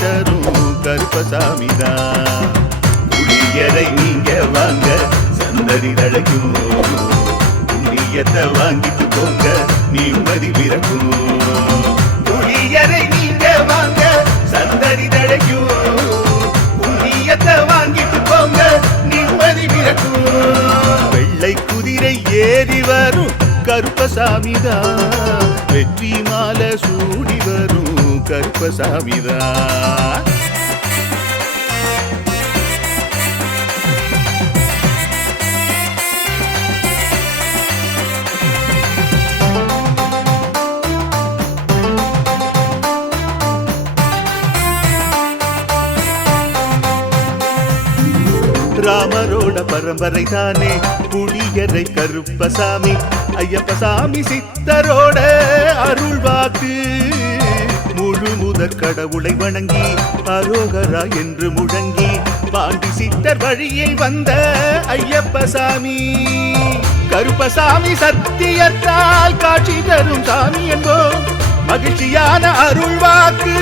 தரும் கருப்பசாமி தான். புளியரை நீங்க வாங்க சந்ததி தழைக்கும், புண்ணியத்தை வாங்கிட்டு போங்க நிம்மதி பிறக்கும். புளியரை நீங்க வாங்க சந்ததி தழைக்கும், புண்ணியத்தை வாங்கிட்டு போங்க நிம்மதி பிறக்கும். வெள்ளை குதிரை ஏறி வரும் கருப்பசாமிதான், வெற்றி மாலை சூடி வரும் கருப்பசாமிதான். ராமரோட பரம்பரை தானே புளியரை கருப்பசாமி, ஐயப்பசாமி சித்தரோட அருள் வாக்கு. முழு முதற் கடவுளை வணங்கி அரோகரா என்று முழங்கி பாண்டி சித்தர் வழியை வந்த ஐயப்பசாமி. கருப்பசாமி சத்தியத்தால் காட்சி தரும் சாமி என்போம், மகிழ்ச்சியான அருள் வாக்கு.